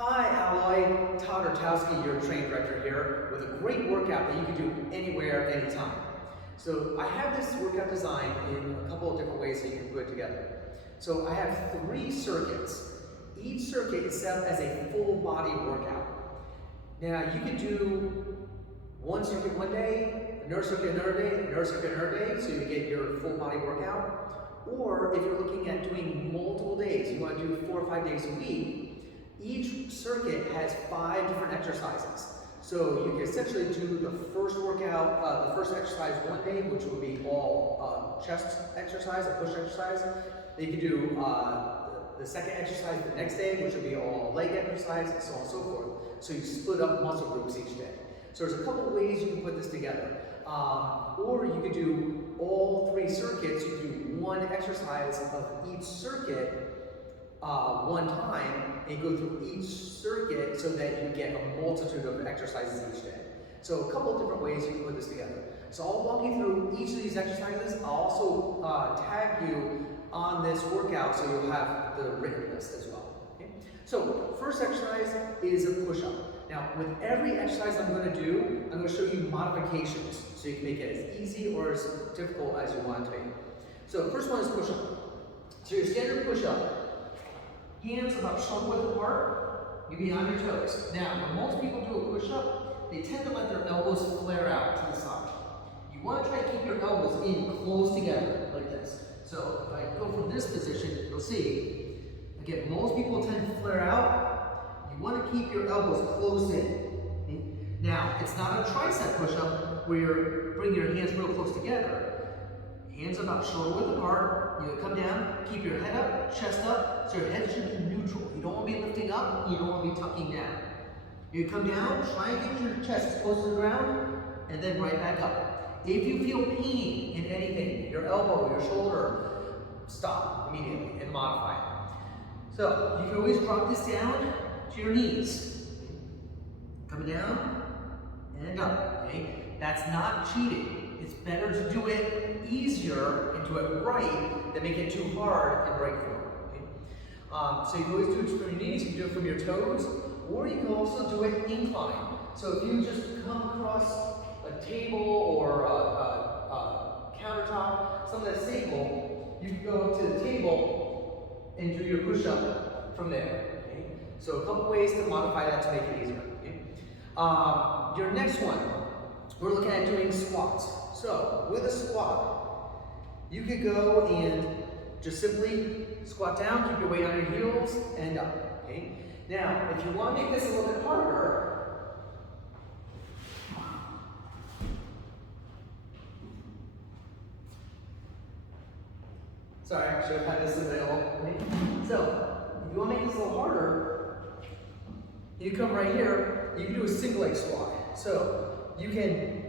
Hi, Alloy. Todd, your train director here, with a great workout that you can do anywhere, anytime. So I have this workout designed in a couple of different ways that you can put it together. So I have 3 circuits. Each circuit is set up as a full body workout. Now you can do one circuit one day, another circuit another day, another circuit another day, so you get your full body workout. Or if you're looking at doing multiple days, you want to do 4 or 5 days a week, each circuit has 5 different exercises. So you can essentially do the first workout, the first exercise one day, which will be all chest exercise, a push exercise. Then you can do the second exercise the next day, which will be all leg exercise, and so on and so forth. So you split up muscle groups each day. So there's a couple of ways you can put this together. Or you could do all 3 circuits. You can do one exercise of each circuit one time, and go through each circuit so that you get a multitude of exercises each day. So a couple of different ways you can put this together. So I'll walk you through each of these exercises. I'll also tag you on this workout so you'll have the written list as well. Okay? So first exercise is a push-up. Now with every exercise I'm going to do, I'm going to show you modifications so you can make it as easy or as difficult as you want it to be. So the first one is push-up. So your standard push-up, hands about shoulder width apart, you be on your toes. Now, when most people do a push-up, they tend to let their elbows flare out to the side. You want to try to keep your elbows in close together, like this. So if I go from this position, you'll see, again, most people tend to flare out. You want to keep your elbows close in. Okay? Now, it's not a tricep push-up where you're bringing your hands real close together. Hands about shoulder width apart. You come down, keep your head up, chest up, so your head should be neutral. You don't want to be lifting up, you don't want to be tucking down. You come down, try and get your chest as close to the ground, and then right back up. If you feel pain in anything, your elbow, your shoulder, stop immediately and modify it. So you can always drop this down to your knees. Coming down and up. Okay? That's not cheating. It's better to do it easier and do it right than make it too hard and break through. Okay? So you can always do it from your knees, you can do it from your toes, or you can also do it incline. So if you just come across a table or a countertop, something that's stable, you can go up to the table and do your push-up from there. Okay? So a couple ways to modify that to make it easier. Okay? Your next one, we're looking at doing squats. So with a squat, you could go and just simply squat down, keep your weight on your heels, and up. Okay? Now, if you want to make this a little bit harder, sorry, I should have had this available. So, if you want to make this a little harder, you come right here, you can do a single leg squat. So, you can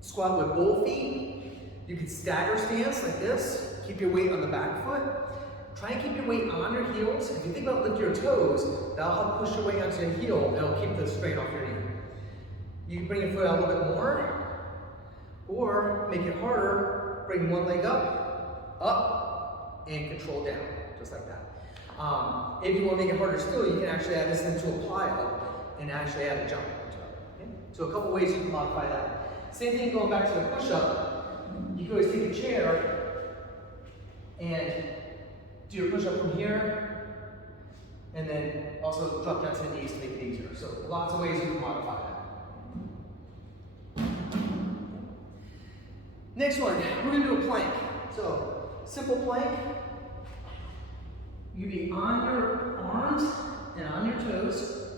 squat with both feet. You can stagger stance like this. Keep your weight on the back foot. Try and keep your weight on your heels. If you think about lifting your toes, that'll help push your weight onto your heel and it'll keep the strain off your knee. You can bring your foot out a little bit more, or make it harder, bring one leg up, and control down, just like that. If you want to make it harder still, you can actually add this into a plyo and actually add a jump into it. Okay? So a couple ways you can modify that. Same thing going back to the push-up. You can always take a chair and do your push-up from here, and then also drop down to the knees to make it easier. So lots of ways you can modify that. Next one, we're going to do a plank. So simple plank. You be on your arms and on your toes,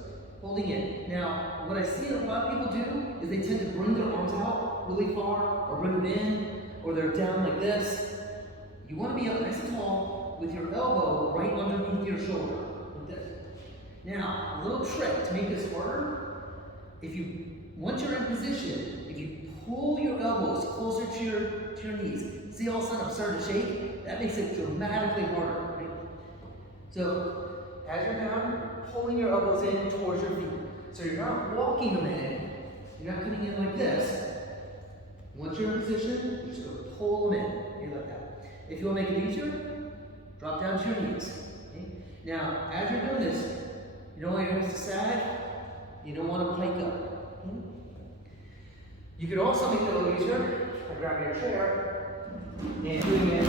holding in. Now, what I see a lot of people do is they tend to bring their arms out really far, or bring them in, or they're down like this. You want to be up nice and tall with your elbow right underneath your shoulder, like this. Now, a little trick to make this harder, once you're in position, if you pull your elbows closer to your knees, see all of a sudden I'm starting to shake? That makes it dramatically harder. Right? So, as you're down, pulling your elbows in towards your feet. So you're not walking them in, you're not coming in like this. Once you're in position, you're just going to pull them in, here like that. If you want to make it easier, drop down to your knees. Okay? Now, as you're doing this, You don't want your hips to sag. You don't want to plank up. You could also make it a little easier by grabbing your chair and doing it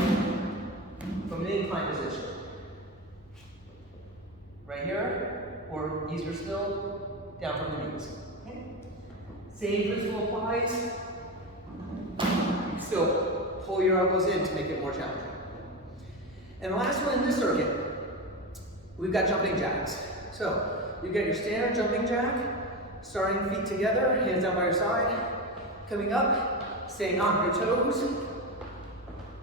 from an incline position. Right here, or easier still, down from the knees. Okay? Same principle applies. You can still pull your elbows in to make it more challenging. And the last one in this circuit, we've got jumping jacks. So you've got your standard jumping jack, starting feet together, hands down by your side, coming up, staying on your toes,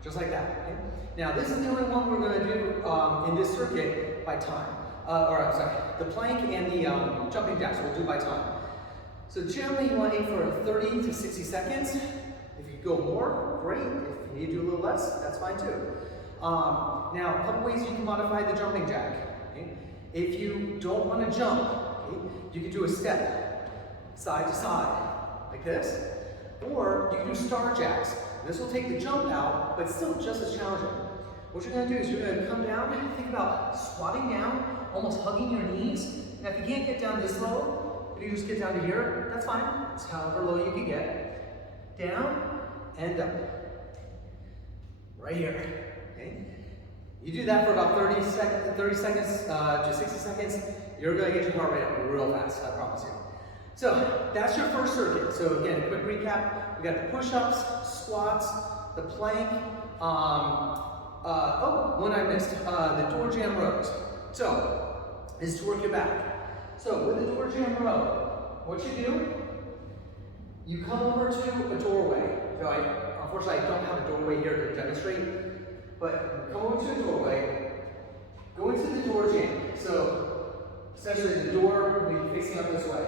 just like that. Okay? Now this is the only one we're going to do in this circuit by time. The plank and the jumping jacks we'll do by time. So generally you want to aim for 30 to 60 seconds. If you go more, great. If you need to do a little less, that's fine too. Now, a couple ways you can modify the jumping jack. Okay? If you don't want to jump, okay, you can do a step, side to side, like this. Or you can do star jacks. This will take the jump out, but still just as challenging. What you're going to do is you're going to come down, think about squatting down, almost hugging your knees. Now if you can't get down this low, if you just get down to here, that's fine. It's however low you can get. Down and up. Right here. Okay? You do that for about 30 seconds to 60 seconds, you're going to get your heart rate up real fast, I promise you. So that's your first circuit. So again, a quick recap. We got the push-ups, squats, the plank, one I missed, the door jamb rows. So, this is to work your back. So, with the door jamb row, what you do, you come over to a doorway. So, unfortunately, I don't have a doorway here to demonstrate, but come over to a doorway, go into the door jamb. So, essentially, the door will be facing up this way.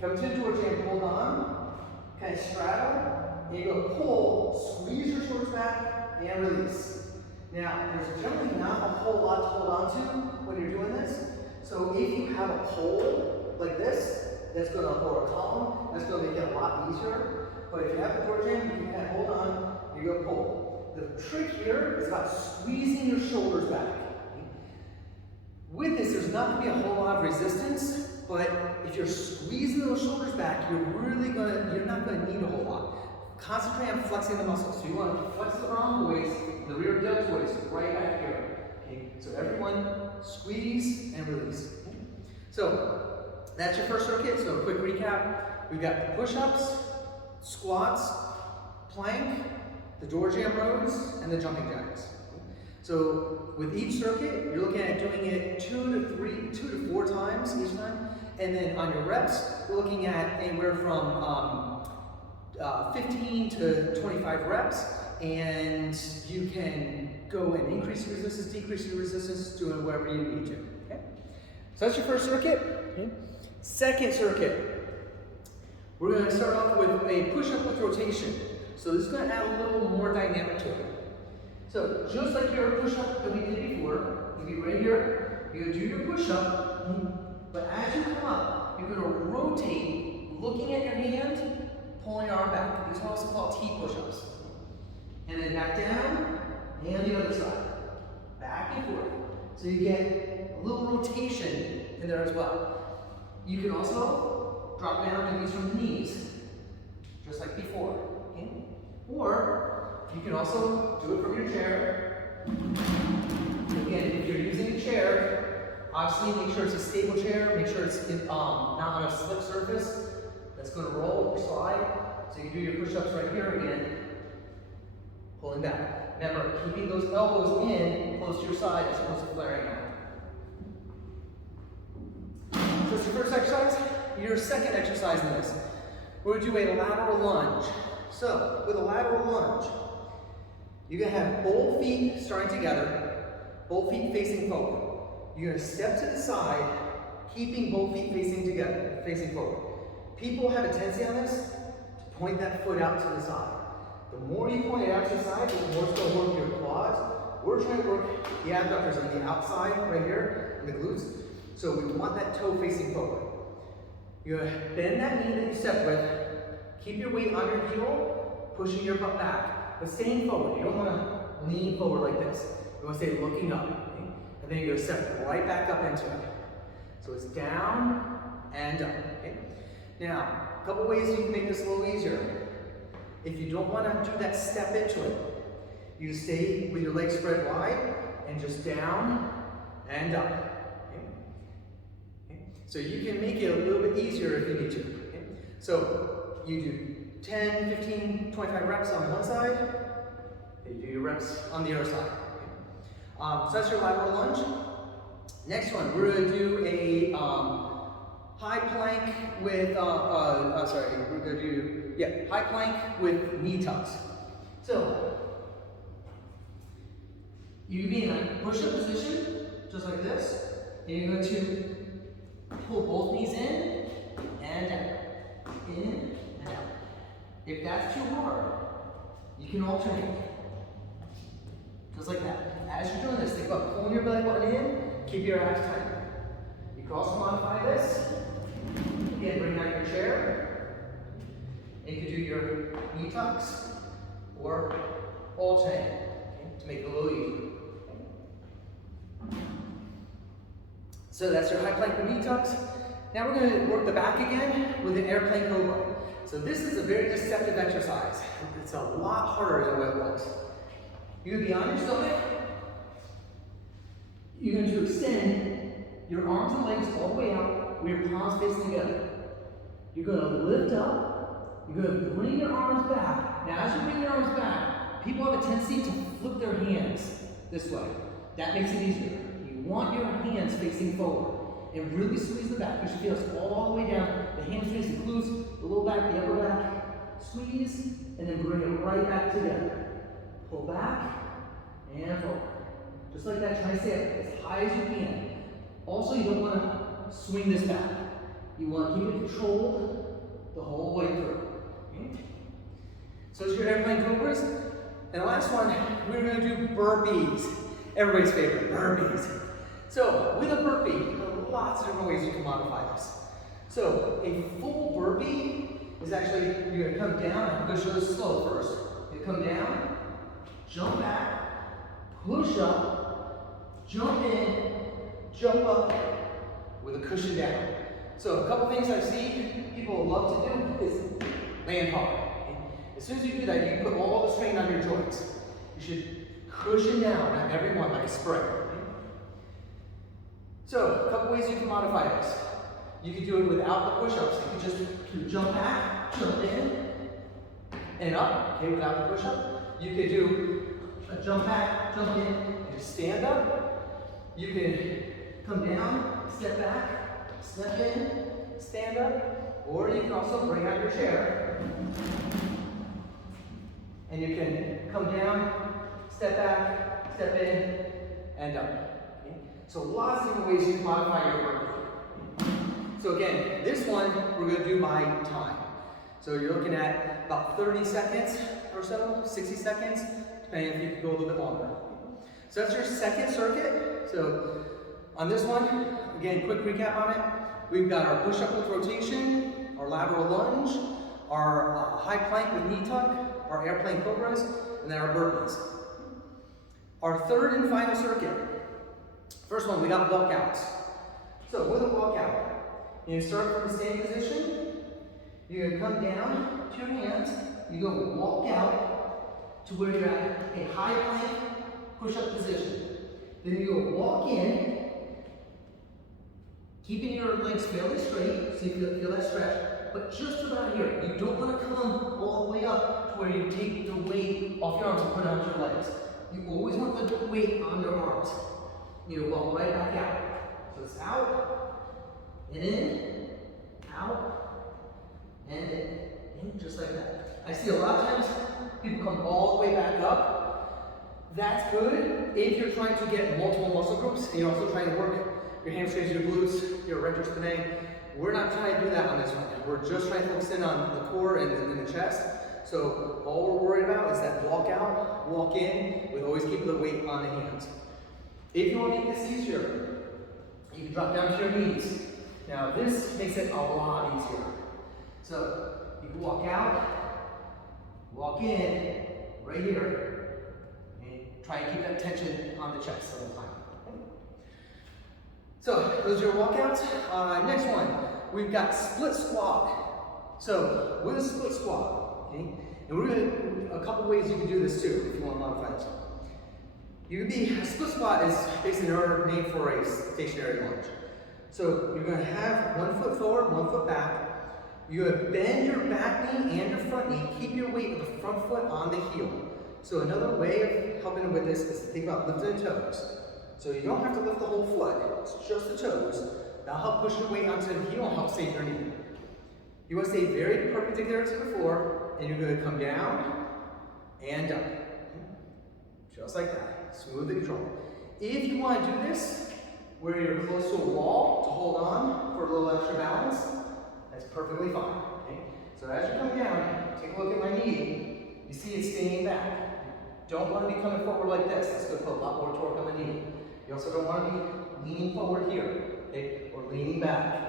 Come to the door jamb, hold on, kind of straddle, and you go pull, squeeze your shoulders back, and release. Now, there's generally not a whole lot to hold on to when you're doing this. So if you have a pole like this, or a column, that's gonna make it a lot easier. But if you have the door jamb, you can kind of hold on, you go pull. The trick here is about squeezing your shoulders back. With this, there's not gonna be a whole lot of resistance, but if you're squeezing those shoulders back, you're not gonna need a whole lot. Concentrate on flexing the muscles. So you want to flex the rhomboid waist, the rear deltoid waist, right back here. Okay? So everyone, squeeze and release. Okay? So that's your first circuit. So a quick recap. We've got the push-ups, squats, plank, the door jamb rows, and the jumping jacks. Okay? So with each circuit, you're looking at doing it 2 to 4 times each time. And then on your reps, you're looking at anywhere from 15 to 25 reps, and you can go and increase your resistance, decrease your resistance, doing whatever you need to. Okay? So that's your first circuit. Okay? Second circuit, we're going to start off with a push-up with rotation. So this is going to add a little more dynamic to it. So just like your push-up that we did before, you'll be right here, you're going to do your push-up, but as you come up, you're going to rotate, looking at your hand, pulling your arm back. These are also called T push-ups. And then back down, and the other side. Back and forth. So you get a little rotation in there as well. You can also drop down and do these from the knees, just like before. Okay? Or you can also do it from your chair. Again, if you're using a chair, obviously make sure it's a stable chair, make sure it's not on a slick surface. That's going to roll or slide. So you do your push-ups right here again, pulling back. Remember, keeping those elbows in close to your side as opposed to flaring out. So that's your first exercise. Your second exercise in this, we're going to do a lateral lunge. So with a lateral lunge, you're going to have both feet starting together, both feet facing forward. You're going to step to the side, keeping both feet facing together, facing forward. People have a tendency on this to point that foot out to the side. The more you point it out to the side, the more it's going to work your quads. We're trying to work the abductors on the outside right here, and the glutes. So we want that toe facing forward. You're going to bend that knee that you step with, keep your weight on your heel, pushing your butt back, but staying forward. You don't want to lean forward like this. You want to stay looking up. Okay? And then you're going to step right back up into it. So it's down and up. Okay? Now, a couple ways you can make this a little easier. If you don't want to do that step into it, you stay with your legs spread wide and just down and up. Okay? Okay? So you can make it a little bit easier if you need to. Okay? So you do 10, 15, 25 reps on one side, you do your reps on the other side. Okay? So that's your lateral lunge. Next one, we're going to do a high plank with, we're going to do, high plank with knee tucks. So, you can be in a push-up position, just like this, and you're going to pull both knees in and out, in and out. If that's too hard, you can alternate, just like that. As you're doing this, think about pulling your belly button in, keep your abs tight. You can also modify this. Again, bring out your chair. You can do your knee tucks or alternate, okay, to make it a little easier. So that's your high plank with knee tucks. Now we're going to work the back again with an airplane cobra. So this is a very deceptive exercise. It's a lot harder than what it looks. You're going to be on your stomach. You're going to extend your arms and legs all the way out with your palms facing together. You're going to lift up. You're going to bring your arms back. Now, as you bring your arms back, people have a tendency to flip their hands this way. That makes it easier. You want your hands facing forward and really squeeze the back. You should feel this all the way down. The hamstrings includes the low back, the upper back. Squeeze and then bring it right back together. Pull back and forward. Just like that, try to stay up as high as you can. Also, you don't want to swing this back. You want to keep it controlled the whole way through. Okay? So it's your airplane cobras. And the last one, we're going to do burpees. Everybody's favorite, burpees. So with a burpee, there are lots of different ways you can modify this. So a full burpee is actually, you're going to come down. I'm going to show this slow first. You come down, jump back, push up, jump in, jump up with a cushion down. So a couple things I see people love to do is land hard. Okay? As soon as you do that, you put all the strain on your joints. You should cushion down on every one like a spray. Okay? So a couple ways you can modify this. You can do it without the push-ups. You can just jump back, jump in, and up, okay, without the push-up. You could do a jump back, jump in, and just stand up. You can come down, step back, step in, stand up, or you can also bring out your chair. And you can come down, step back, step in, and up. Okay? So lots of different ways you can modify your burpee. So again, this one we're going to do by time. So you're looking at about 30 seconds or so, 60 seconds, depending if you can go a little bit longer. So that's your second circuit. So on this one, again, quick recap on it. We've got our push-up with rotation, our lateral lunge, our high plank with knee tuck, our airplane cobras, and then our burpees. Our third and final circuit. First one, we got walkouts. So with a walkout, you start from the standing position. You're going to come down to your hands. You go walk out to where you're at a high plank push-up position. Then you go walk in, keeping your legs fairly straight, so you feel that stretch, but just about here. You don't want to come all the way up to where you take the weight off your arms and put it on your legs. You always want the weight on your arms. You walk right back out. So it's out, in, out, and in, just like that. I see a lot of times people come all the way back up. That's good if you're trying to get multiple muscle groups and you're also trying to work your hamstrings, your glutes, your rectus spinae. We're not trying to do that on this one. We're just trying to focus in on the core and the chest. So all we're worried about is that walk out, walk in, with always keeping the weight on the hands. If you want to make this easier, you can drop down to your knees. Now this makes it a lot easier. So you can walk out, walk in, right here, and try and keep that tension on the chest the whole time. So those are your walkouts. Next one, we've got split squat. So with a split squat, okay, and we're gonna, a couple ways you can do this too if you want to modify this. A split squat is basically another name for a stationary lunge. So you're gonna have 1 foot forward, 1 foot back. You're gonna bend your back knee and your front knee. Keep your weight of the front foot on the heel. So another way of helping with this is to think about lifting the toes. So you don't have to lift the whole foot, it's just the toes. That'll help push your weight onto the heel and help save your knee. You want to stay very perpendicular to the floor, and you're going to come down and up. Just like that, smooth and control. If you want to do this, where you're close to a wall to hold on for a little extra balance, that's perfectly fine. Okay? So as you're coming down, take a look at my knee. You see it's staying back. Don't want to be coming forward like this. That's going to put a lot more torque on the knee. You also don't want to be leaning forward here, okay? Or leaning back.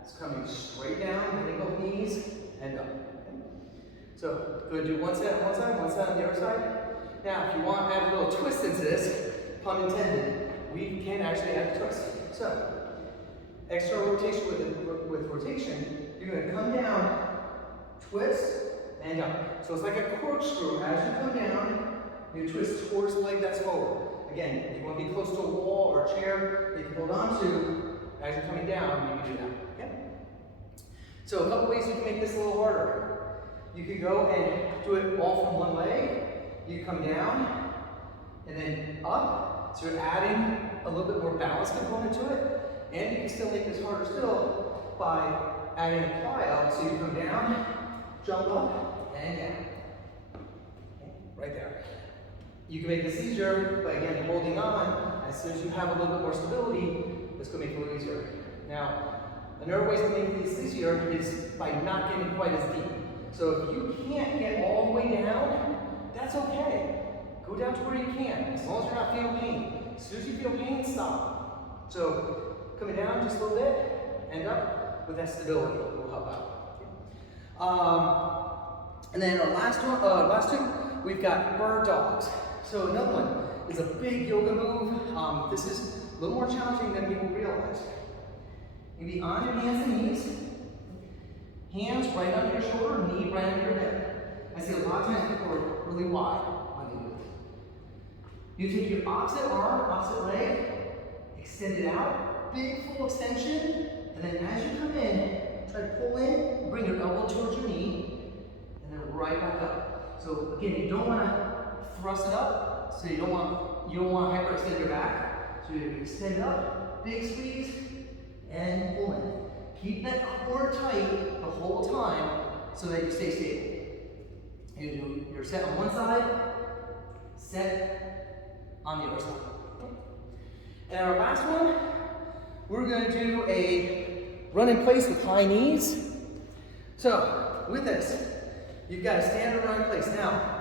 It's coming straight down, bending both knees, and up. Okay? So go ahead and do one set on one side on the other side. Now, if you want to add a little twist into this, pun intended, we can actually add a twist. So, extra rotation with rotation, you're going to come down, twist, and up. So it's like a corkscrew. As you come down, you twist towards the leg that's forward. Again, if you want to be close to a wall or a chair that you can hold on to, as you're coming down, you can do that. Okay? So a couple ways you can make this a little harder. You could go and do it all from one leg. You come down and then up. So you're adding a little bit more balance component to it. And you can still make this harder still by adding a plyo. So you come down, jump up, and down. Okay? Right there. You can make this easier by, again, holding on. As soon as you have a little bit more stability, this can make it a little easier. Now, another way to make this easier is by not getting quite as deep. So if you can't get all the way down, that's okay. Go down to where you can, as long as you're not feeling pain. As soon as you feel pain, stop. So coming down just a little bit, and up with that stability will help out. And then our last two, we've got bird dogs. So another one is a big yoga move. This is a little more challenging than people realize. You'll be on your hands and knees, hands right under your shoulder, knee right under your hip. I see a lot of times people are really wide when they do it. You take your opposite arm, opposite leg, extend it out, big full extension, and then as you come in, try to pull in, bring your elbow towards your knee, and then right back up. So again, you don't want to thrust it up, so you don't want to hyperextend your back. So you extend it up, big squeeze, and pull in. Keep that core tight the whole time so that you stay stable. You do your set on one side, set on the other side. And our last one, we're going to do a run in place with high knees. So with this, you've got a standard run in place. Now,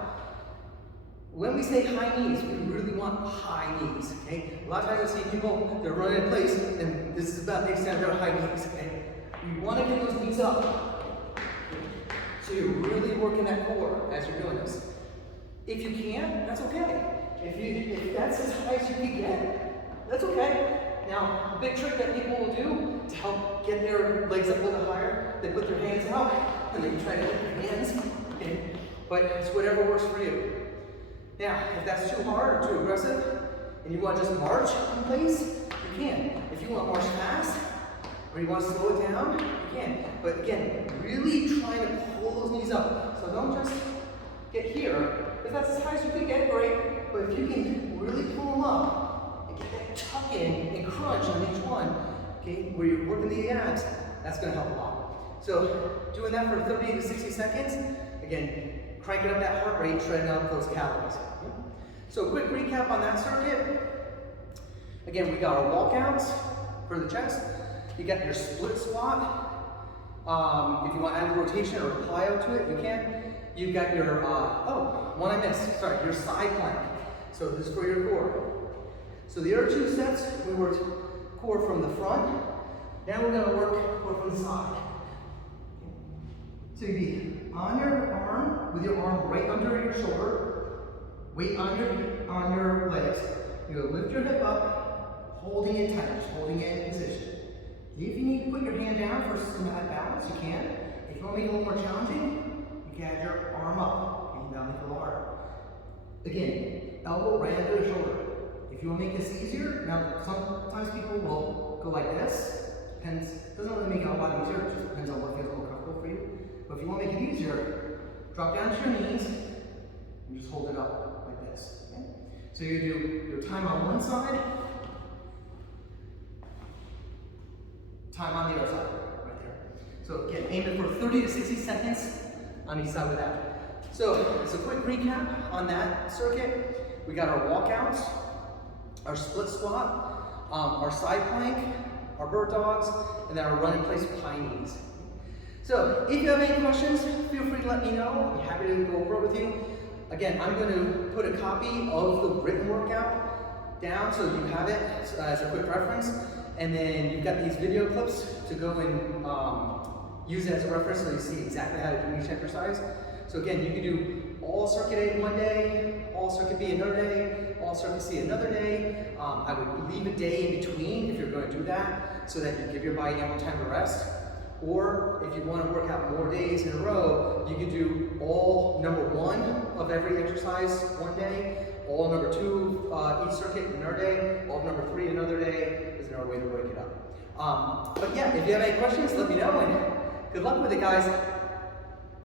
when we say high knees, we really want high knees, okay? A lot of times I see people, they're running in place, and this is about the extent of their high knees, okay? You want to get those knees up. So you're really working that core as you're doing this. If you can't, that's okay. If that's as high as you can get, that's okay. Now, a big trick that people will do to help get their legs up a little higher, they put their hands out, and they try to lift their hands, okay? But it's whatever works for you. Now, if that's too hard or too aggressive, and you want to just march in place, you can. If you want to march fast, or you want to slow it down, you can. But again, really trying to pull those knees up. So don't just get here. If that's as high as you can get, great. But if you can really pull them up, and get that tuck in and crunch on each one, okay, where you're working the abs, that's going to help a lot. So doing that for 30 to 60 seconds, again, cranking up that heart rate, shredding up those calories. So quick recap on that circuit. Again, we got our walkouts for the chest. You got your split squat. If you want to add a rotation or a plyo to it, you can. You've got your, one I missed, sorry, your side plank. So this is for your core. So the other two sets, we worked core from the front. Now we're going to work core from the side. So you'd be on your arm, with your arm right under your shoulder, weight on your legs. You're going to lift your hip up, holding it tight, just holding it in position. If you need to put your hand down for some balance, you can. If you want to make it a little more challenging, you can add your arm up, and that'll make it a little harder. Again, elbow right under the shoulder. If you want to make this easier, now sometimes people will go like this. Depends, doesn't really make it a lot easier, it just depends on what feels more comfortable for you. But if you want to make it easier, drop down to your knees and just hold it up like this. Okay? So you do your time on one side, time on the other side, right there. So again, aim it for 30 to 60 seconds on each side of that. So as a quick recap on that circuit, we got our walkouts, our split squat, our side plank, our bird dogs, and then our run in place high knees. So if you have any questions, feel free to let me know. I'll be happy to go over it with you. Again, I'm going to put a copy of the written workout down so you have it as a quick reference. And then you've got these video clips to go and use it as a reference so you see exactly how to do each exercise. So again, you can do all circuit A one day, all circuit B another day, all circuit C another day. I would leave a day in between if you're going to do that so that you give your body ample time to rest. Or if you want to work out more days in a row, you can do all number 1 of every exercise one day, all number 2 each circuit another day, all number 3 another day. Is another way to break it up. But yeah, if you have any questions, let me know, and good luck with it, guys.